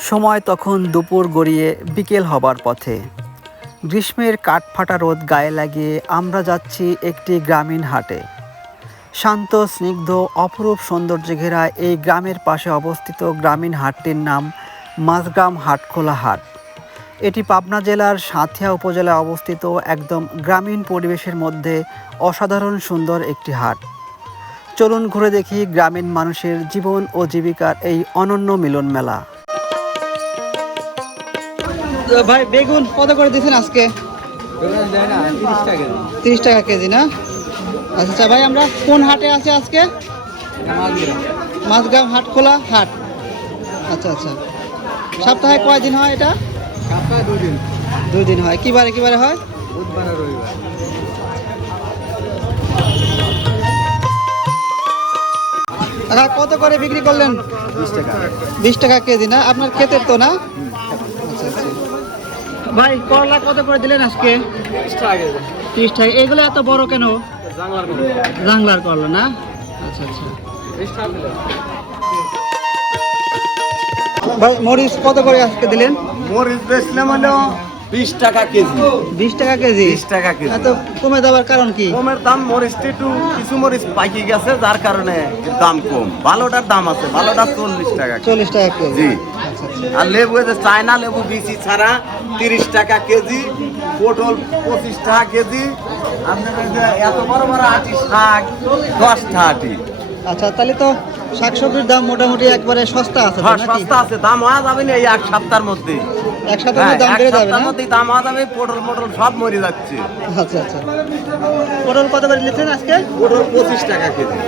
সময় তখন দুপুর গড়িয়ে বিকেল হবার পথে। গ্রীষ্মের কাঠফাটা রোদ গায়ে লাগিয়ে আমরা যাচ্ছি একটি গ্রামীণ হাটে। শান্ত, স্নিগ্ধ, অপরূপ সৌন্দর্যে ঘেরা এই গ্রামের পাশে অবস্থিত গ্রামীণ হাটটির নাম মাঝগ্রাম হাটখোলা হাট। এটি পাবনা জেলার সাঁথিয়া উপজেলায় অবস্থিত একদম গ্রামীণ পরিবেশের মধ্যে অসাধারণ সুন্দর একটি হাট। চলুন ঘুরে দেখি গ্রামীণ মানুষের জীবন ও জীবিকার এই অনন্য মিলন মেলা। ভাই বেগুন কত করে দিচ্ছেন আজকে? 30 টাকা কেজি না? আচ্ছা ভাই, আমরা কোন হাটে আছি আজকে? মাঝগ্রাম হাটখোলা হাট। আচ্ছা আচ্ছা, সপ্তাহে কয়দিন হয় এটা? সপ্তাহে 2 দিন। 2 দিন হয়। কিবারে কিবারে হয়? বুধবার আর রবিবার। কত করে বিক্রি করলেন? 20 টাকা। 20 টাকা কেজি না? আপনার ক্ষেতের তো না? আচ্ছা আচ্ছা। ভাই করলা কত করে দিলেন আজকে? 30 টাকা কেজি। 30 টাকা। এগুলো এত বড় কেন? জাংলার করলা। জাংলার করলা না? আচ্ছা আচ্ছা। 20 টাকা দিলেন। ভাই মরিচ কত করে আজকে দিলেন? মরিচ বেচলাম হলো 20 টাকা কেজি। 20 টাকা কেজি? 20 টাকা কেজি। এত কমে দেওয়ার কারণ কি? কমের দাম, মরিচটা একটু কিছু মরিচ পাকি গেছে, যার কারণে দাম কম। ভালোটার দাম আছে, ভালোটা 40 টাকা। 40 টাকা কেজি। জি। আচ্ছা আচ্ছা। আর লেবু যে চায়না লেবু বিচি ছাড়া 30 টাকা কেজি, পটল 25 টাকা কেজি। আপনার যে এত বড় বড় আটি শাক 10 টাকা আটি। আচ্ছা, তাহলে তো শাকসবজির দাম মোটামুটি একবারে সস্তা আছে তো হ্যাঁ, নাকি? সস্তা আছে। দাম হওয়া যাবে না এই এক সপ্তাহের মধ্যে। এক সপ্তাহের দাম বেড়ে যাবে না? মধ্যেই দাম হওয়া যাবে। পটল সব মরে যাচ্ছে। আচ্ছা আচ্ছা। পটল কত করে নিচ্ছেন আজকে? পটল 25 টাকা কেজি।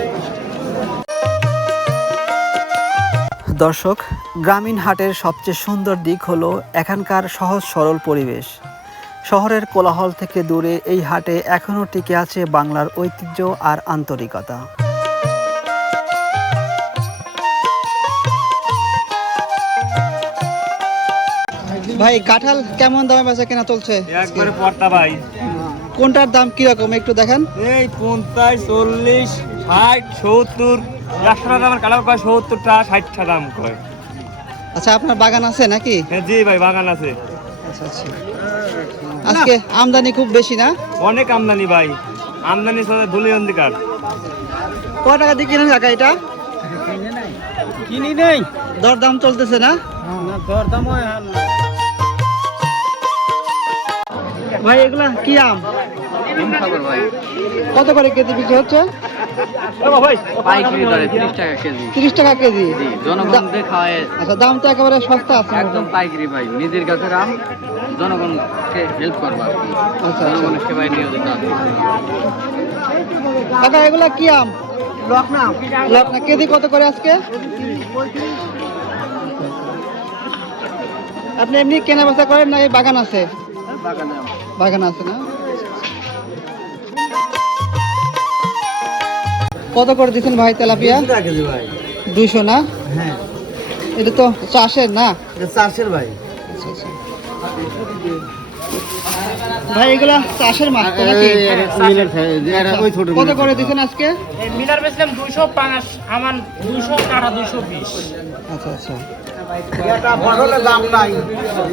দর্শক, গ্রামীণ হাটের সবচেয়ে সুন্দর দিক হলো এখানকার সহজ সরল পরিবেশ। শহরের কোলাহল থেকে দূরে এই হাটে এখনও টিকে আছে বাংলার ঐতিহ্য আর আন্তরিকতা। ভাই কাঁঠাল কেমন দামে বেচা কেনা চলছে? একবারে পড়তা ভাই। কোনটার দাম কিরকম একটু দেখান? এই 50, 40, 60, 70, 100 টাকা দামের কালার কয় 70 টাকা, 60 টাকা দাম কয়। আচ্ছা, আপনার বাগান আছে নাকি? হ্যাঁ জি ভাই, বাগান আছে। আচ্ছা আচ্ছা। আজকে আমদানি খুব বেশি না? অনেক আমদানি ভাই, আমদানি সাথে ধুলি অন্ধকার। কত টাকা দিয়ে কিনেন কাকা এটা? কিনি নেই, দর দাম চলতেছে না? দরদাম ভাই এগুলা কি আম? কত করে কেজি বিক্রি হচ্ছে? পাইকারি দরে 30 টাকা কেজি। 30 টাকা কেজি? জনগণকে খাওয়ায় আচ্ছা, দাম তো একেবারে সস্তা আছে। একদম পাইকারি ভাই, নিজের গাছের আম, জনগণকে হেল্প করবো আর কি। আচ্ছা। জনগণের সেবায় নিয়োজিত আছে। কাকা এগুলা কি আম? লকনা। লকনা কেজি কত করে আজকে? আপনি এমনি কেনা বেচা করেন না এই বাগান আছে? বাগান আছে না? কত করে দিচ্ছেন ভাই তেলাপিয়া? 20 টাকা কেজি ভাই। 200 না? হ্যাঁ, এটা তো চাষের না? এটা চাষের ভাই। আচ্ছা আচ্ছা। ভাই এগুলা চাষের মাছ তো নাকি? কত করে দিচ্ছেন আজকে? মিলার বেচলাম 205, আমার 200 কাটা 220। আচ্ছা আচ্ছা। এটা পটলের দাম নাই,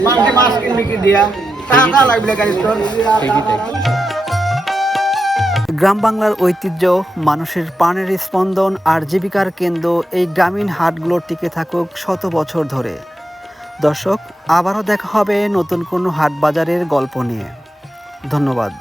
মাঝে মাছ কিনবি কি দিয়া টাকা লাগবে গাড়ি তোর। গ্রাম বাংলার ঐতিহ্য, মানুষের প্রাণের স্পন্দন আর জীবিকার কেন্দ্র এই গ্রামীণ হাটগুলো টিকে থাকুক শত বছর ধরে। দর্শক, আবারও দেখা হবে নতুন কোনো হাট বাজারের গল্প নিয়ে। ধন্যবাদ।